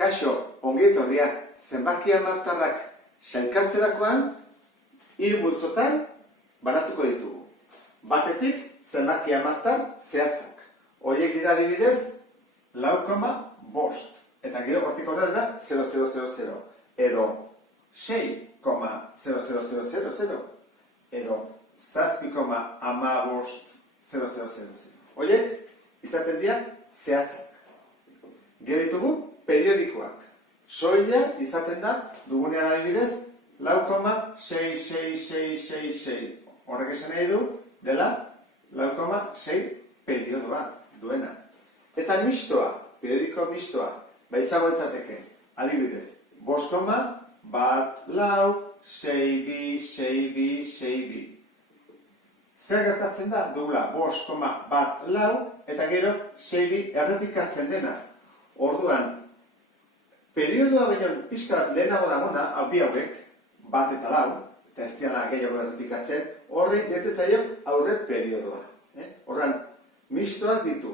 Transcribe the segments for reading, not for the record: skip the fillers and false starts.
Kaixo, ongi etorria, zenbaki hamartarrak sailkatzerakoan hiru multzotan banatuko ditugu. Batetik, zenbaki hamartar zehatzak. Horiek dira adibidez, 4,5. Eta gero hortik horrela da 0,000. Edo 6,00000. Edo 7,15,000. Horiek izaten dira zehatzak. Gero ditugu periodikoak. Soila izaten da dugunean adibidez 4,66666. Horrek esan nahi du dela 4,6 periodoa duena. Eta mistoa, periodiko mistoa, izango litzateke adibidez 5,14,6,2,6,2,6,2. Zer gertatzen da? Dugula 5,14 eta gero 6,2 errepikatzen dena. Orduan, periodoa baino pixka bat lehenago dagona, bi hauek, 1 eta 4, eta ez diana gehiago errepikatzen, horrek deitzen zaio aurre periodoa. Horran, mistoak ditu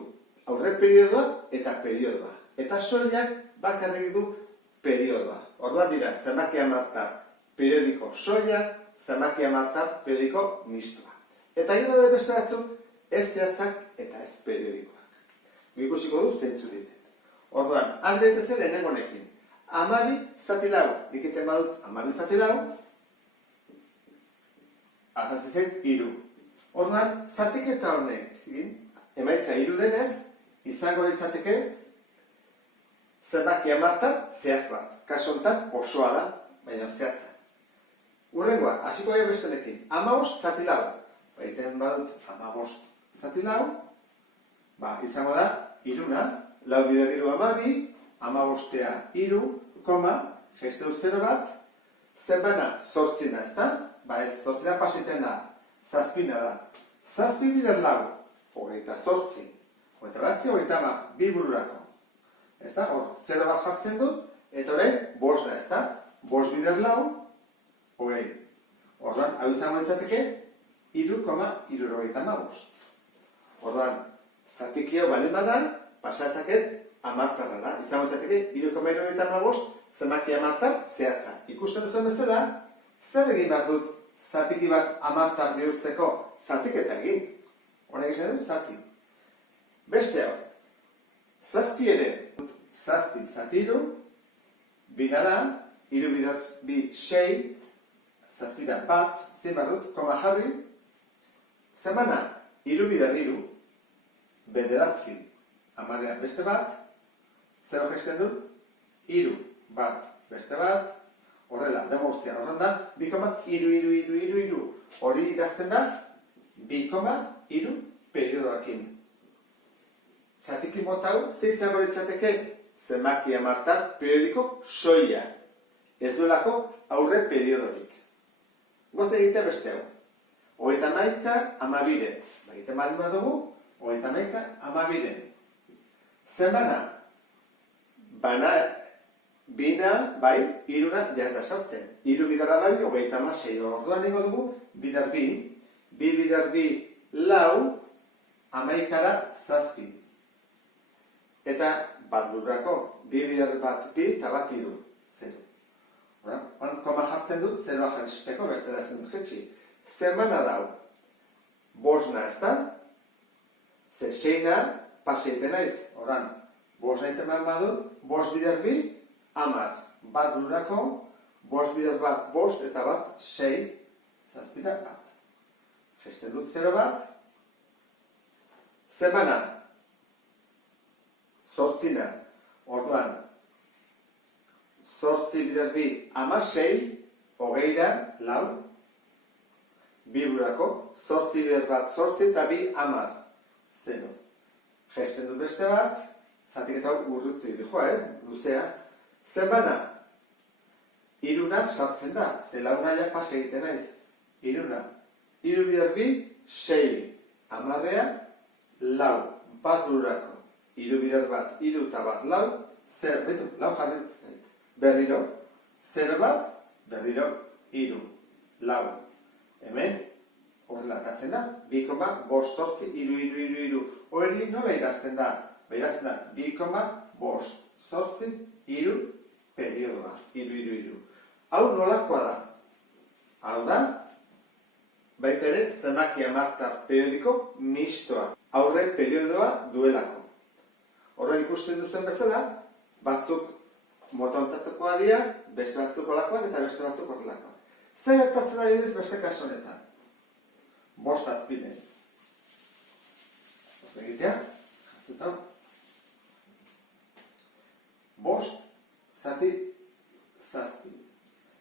aurre periodoa eta periodoa. Eta soilak bakarrik du periodoa. Orduan dira, zenbaki hamartar periodiko soila, zenbaki hamartar periodiko mistoa. Eta gero da beste batzuk, ez zehatzak eta ez periodikoak. Ikusiko du zeintzu dite. Orduan, azbete zer lehenengo honekin. 12 zati lau, dikiten badut 12 zati lau, arrazizen 3. Orduan, zatiketa honekin, emaitza 3 denez, izango litzateke zenbaki hamartar zehaz bat. Kasu honetan osoa da, baina zehatza. Hurrengoa, hasiko gara beste honekin. 15 zati lau. Egiten badut 15 zati lau, izango da 3, 4 bider 3 12, 15 3, geste dut 0 bat, zenbana 8 ez da, ez 8 pasiten da, 7 da, 7 bider 4, 28, 29, 2 bururako. Ez da, hor, 0 bat jartzen dut, eta orain 5 da ez da, 5 bider 4, 20. Orduan, hau izango izateke, 3,75. Orduan, zatikio baldin bada, pasa ezaket hamartarrara. Izango izateke 3,75 zenbaki hamartar zehatza. Ikusten duzuen bezala, zer egin behar dut zatiki bat hamartar bihurtzeko zatiketa egin? Honek izan dut, zati. Beste hau, 7 ere, 7 zati 3, binara, 3 bidaz 2, 6, 7 bat, zein behar dut, koma jarri, zenbana, 3 bidar 3, bederatzi, amarean beste bat, 0 gesten dut, 3 bat beste bat, horrela, demortzian horren da, 2,3, hori idazten da, 2,3 periodoakin. Zatiki mota hau, zein izango litzateke zenbaki hamartar periodiko soila. Ez duelako aurre periodorik. Goze egitea beste hau. 39, 12. Egiten baldin badugu, 39, 12. Zenbana? Bana, bina, bai, 3 jaz da sartzen. 3 bidar 12, 36. Orduan nengo dugu, bidar 2, 2 bidar 2, 4, 11 7. Eta bat burrako, 2 bidar bat 2 eta bat 3, 0. Horan, koma jartzen dut, 0 jartzeko, bestera zen dut jetxi. Zenbana dau, 5 ez da, 6 paseiten naiz, horan, 5 egiten behar badut, 5 bidar 2, 10. Bat burrako, 5 bidar bat 5 eta bat 6, zazpira bat. Gesten dut 0 bat, zenbana, 8, orduan, 8 bidar 2, 16, 20, 4, 2 burako, 8 bidar bat 8 eta 2, 10. 0. Gesten dut beste bat, zatiketa hau urrutu joa, luzea. Zenbana, 3 sartzen da, ze 4 pas egiten naiz. 3 bidar 2, 6, 10, 4, bat bururako. 3 bidar bat, 3 eta bat 4, 0, betu, 4 jarretzen zait. Berriro, 0 bat, berriro, 3, 4. Hemen, horrela atatzen da, 2,5, 3, hori nola idazten da? Idazten da, 2,5, hiru periodoa, hiru. Hau nolakoa da? Hau da, baita ere, zenbaki hamartar periodiko mistoa. Aurre periodoa duelako. Horren ikusten duzuen bezala, batzuk mota ontatakoa dira, beste batzuk olakoak eta beste batzuk horrelakoak. Zer gertatzen ari diz beste kasu honetan? Bost azpide. Oz egitea, jatzetan. Bost, zati, zazpi.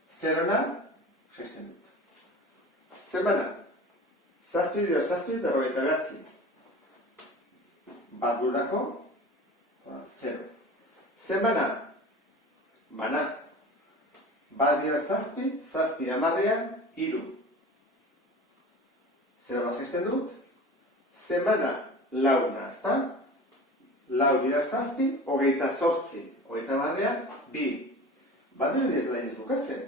Zerona, gesten dut. Zenbana, zazpi bider zazpi, 49. Bat gurako, 0. Zenbana, bana, bat bider zazpi, zazpi amarrean, 3. Zer bat gesten dut? Zenbana, launa, ezta? Lau bider zazpi, 28. 28 amarrean, 2. Bat dira ez lainez bukatzen.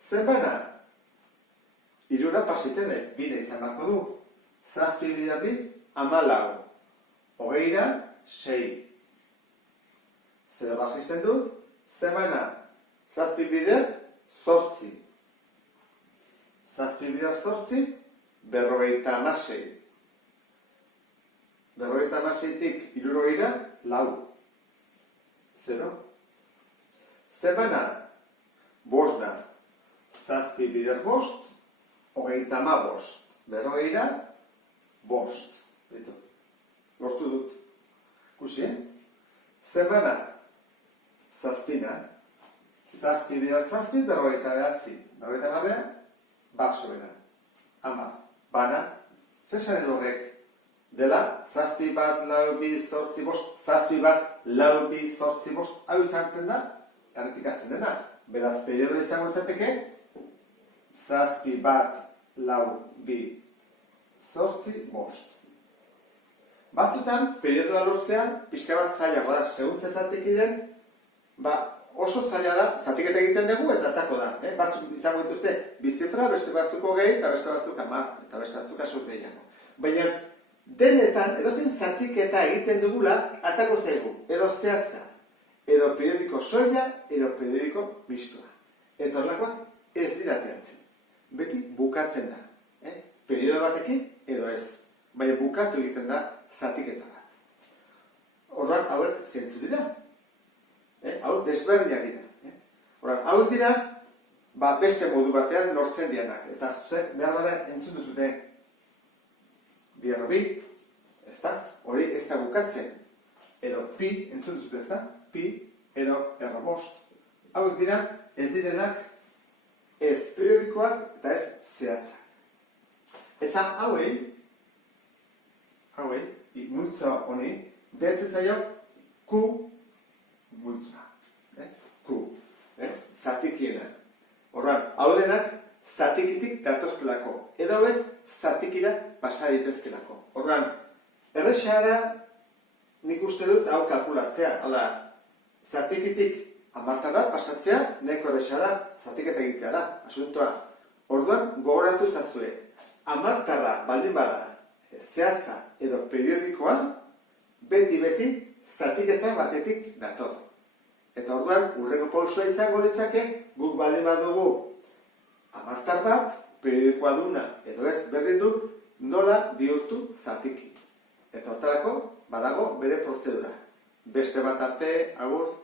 Zenbana, 3 pasiten ez, 2 izan bako du. Zazpi bider 2, 14. 20, 6. Zer bat gesten dut? Zenbana, zazpi bider 8. Zazpi bider 8, 56. 56tik 60, 4. 0. Zenbana, bosna, zazpi bider 5, 35. 40, 5. Beto. Lortu dut. Kusi, Zenbana, zazpina, zazpi bider zazpi, 49. 49 bat sobera. Ama, bana, zesan edo horrek? Dela, zazpi bat, lau bi, zortzi bost, zazpi bat, lau bi, zortzi bost, hau izanten da, errepikatzen dena. Beraz, periodo izango izateke, zazpi bat, lau bi, zortzi bost. Batzutan, periodoa lortzea, pixka bat zailago da, segun zezatik den, oso zaila da, zatiketa egiten dugu eta atako da. Batzuk izango dituzte, bizifra, beste batzuko gehi, eta beste batzuk 10, eta beste batzuk asoz gehiago. Baina, denetan, edozein zatiketa egiten dugula, atako zaigu, edo zehatza, edo periodiko soila, edo periodiko mistua. Eta horlakoak ez dira teatzen. Beti bukatzen da. Periodo batekin, edo ez. Baina bukatu egiten da zatiketa bat. Horran, hauek zentzu dira. Hau desberdinak dira. Horran, hauek dira, beste modu batean lortzen dianak. Eta zuzen, behar bada entzun duzute, biarro bi, ezta? Hori ez da bukatzen. Edo pi, entzun duzute, ezta? Pi, edo errobost. Hauek dira, ez direnak, ez periodikoak eta ez zehatzak. Eta hauei, multzo honi, deitzen zaio Q multzoa. Q, zatikiena. Horran, hau denak zatikitik datozkelako. Edo hauek zatikira pasa ditezkelako. Horran, erresa da nik uste dut hau kalkulatzea. Hau da, zatikitik hamartara pasatzea, nahiko erresa da zatiketa egitea da. Asuntoa, orduan gogoratu zazue. Hamartara baldin bada zehatza edo periodikoa, beti zatiketa batetik dator. Eta orduan, urreko pausua izango litzake, guk baldin badugu hamartar bat, periodikoa duna, edo ez berdin du, nola bihurtu zatiki. Eta hortarako, badago bere prozedura. Beste bat arte, agur.